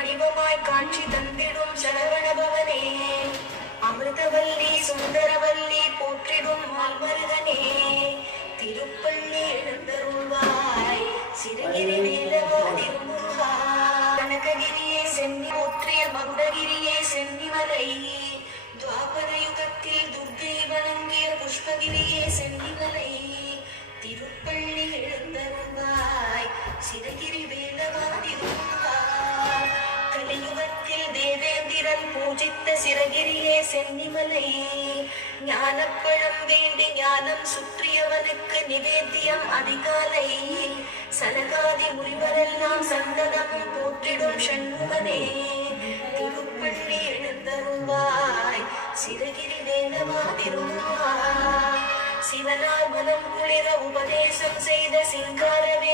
வடிவமாய் காட்சி தந்திடும் சரவணபவனே, அமிர்தவல்லி சுந்தரவல்லி போற்றிடும் மால்மருகனே, திருப்பள்ளி எழுந்தருள்வாய் சிறகிரி வேலவாதி முருகா. கனககிரியே சென்னி போற்றிய மகுடகிரியே சென்னிமலை, துவாபர யுகத்தில் துர்க்கை வணங்கிய புஷ்பகிரியே சென்னிமலை, திருப்பள்ளி எழுந்தருள்வாய் சிறகிரி வேலவாதி முருகா. கலியுகத்தில் தேவேந்திரன் பூஜித்த சிறகிரியே சென்னிமலை, ஞானப்பழம் வேண்டி ஞானம் சுற்றியவனுக்கு நிவேத்தியம் அதிகாலை, சனகாதி முனிவரெல்லாம் சந்தனமும் போற்றிடும் சண்முகனே, திருப்பள்ளி எழுந்தருள்வாய் சிறகிரி வேலவாதி முருகா. சிவனால் மனம் குளிர உபதேசம் செய்த சிங்காரவேல்